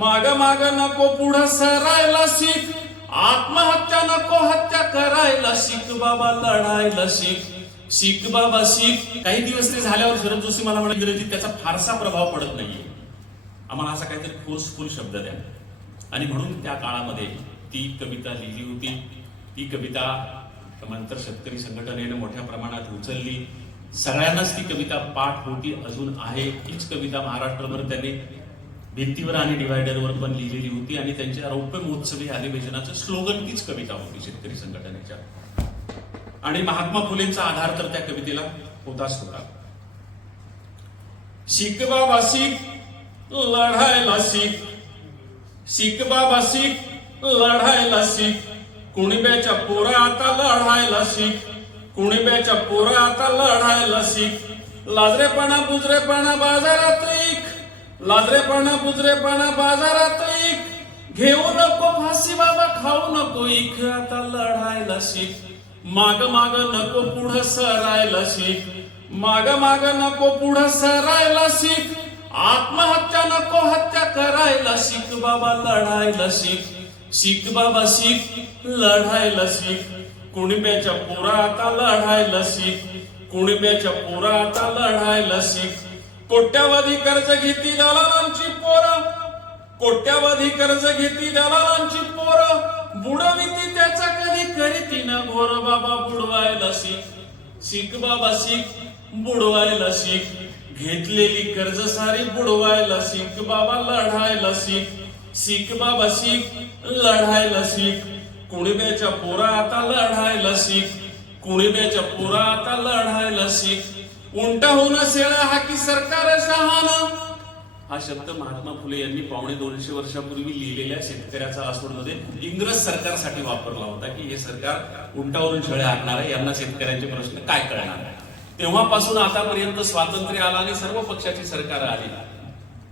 माग माग नको पुढं सरायला शिक, आत्महत्या नको हत्या करायला शिक बाबा, लढायला शिक, शिक बाबा शिक. काही दिवस ते झाल्यावर शरद जोशी मला म्हणाले इंग्रजीत त्याचा फारसा प्रभाव पडत नाहीये, आम्हाला असा काहीतरी फोर्सफुल शब्द द्या. आणि म्हणून त्या काळामध्ये ती कविता लिहिली होती. ती कविता नंतर शेतकरी संघटनेने मोठ्या प्रमाणात उचलली. सगळ्यांनाच ती कविता पाठ होती, अजून आहे. हीच कविता महाराष्ट्रभर त्यांनी भिंतीवर आणि डिवायडरवर पण लिहिलेली होती आणि त्यांच्या रौप्य महोत्सवी अधिवेशनाचं स्लोगन तीच कविता होती शेतकरी संघटनेच्या. आणि महात्मा फुलेंचा आधार तर त्या कवितेला होताच होता. शिक बाबा शिक, लढायला शिक, शिक बाबा शिक, लढायला शिक, कुणब्याच्या पोरा आता लढायला शिक, कुणब्याच्या पोरा आता लढायला शिक. लाजरेपणा बुजरेपणा बाजारात ऐक, लाजरेपणा बुजरेपणा बाजारात ऐक, घेऊ नको फाशी बाबा, खाऊ नको इक, आता लढायला शिक. माग माग नको पुढं सरायला शिक, माग माग नको पुढं सरायला शिक, आत्महत्या नको हत्या करायला शिक बाबा, लढायला शिक, शिक बाबा शिक, लढायला शिक. कुणब्याच्या पोरा आता लढायला शिक, कुणब्याच्या पोरा आता लढायला शिक. कोट्यावधी कर्ज घेती दलालांची पोरं, कोट्यावधी कर्ज घेती दलालांची पोरं, बुडविती त्याचा कधी करीती ना घोर बाबा, बुडवायला शिक, शिक बाबा शिक, बुडवायला शिक. घेतलेली कर्ज सारी बुडवायला शिक बाबा, लढायला शिक, शिक बाबा शिक, लढायला शिक. कुणब्याच्या पोरा आता लढायला शिक, कुणब्याच्या पोरा आता लढायला शिक. उंटाहून शेळ्या हाकी सरकार शहाणं, हा शब्द महात्मा फुले यांनी 250 वर्षापूर्वी लिहिलेल्या शेतकऱ्याचा आसूडमध्ये इंग्रज सरकारसाठी वापरला होता की हे सरकार उंटावरून शेळ्या हाकणार आहे, यांना शेतकऱ्यांचे प्रश्न काय कळणार. तेव्हापासून आतापर्यंत स्वातंत्र्य आला आणि सर्व पक्षाची सरकार आली,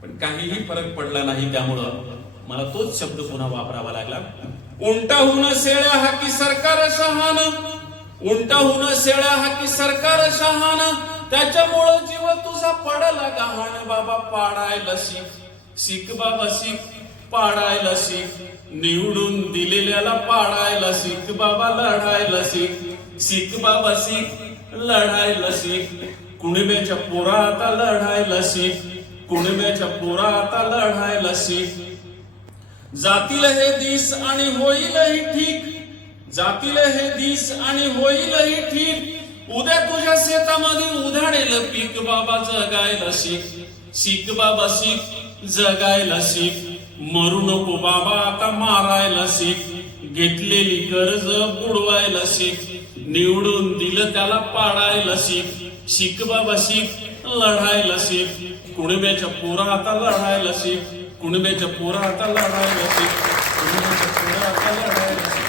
पण काहीही फरक पडला नाही. त्यामुळं मला तोच शब्द पुन्हा वापरावा लागला. उंटाहून शेळ्या हाकी सरकार शहाणं, उंटाहून शेळ्या हाकी सरकार शहाणं, त्याच्यामुळं जीव तुझा पडला गहाण बाबा, पाडायला शिक, शिक बाबा शिक, पाडायला शिक. निवडून दिलेल्याला पाडायला शिक बाबा, लढायला शिक, शिक बाबा शिक, लढायला शिक. कुणब्याच्या पोरा आता लढायला शिक, कुणब्याच्या पोरा आता लढायला शिक. जातील हे दिस आणि होईलही ठीक, जातील हे दिस आणि होईलही ठीक. उद्या तुझ्या शेतामध्ये उधाडेल पीक बाबा, जगायला शिक, शिक बाबा शिक, जगायला शिक. मरू नको बाबा आता मारायला शिक, घेतलेली कर्ज बुडवायला शिक. निवडून दिलं त्याला पाडायला शिक, शिक बाबा शिक, लढायला शिक. कुणब्याच्या पोरा आता लढायला शिक, कुणब्याच्या पोरा आता लढायला शिक, कुणब्याच्या पोरा आता लढायला शिक.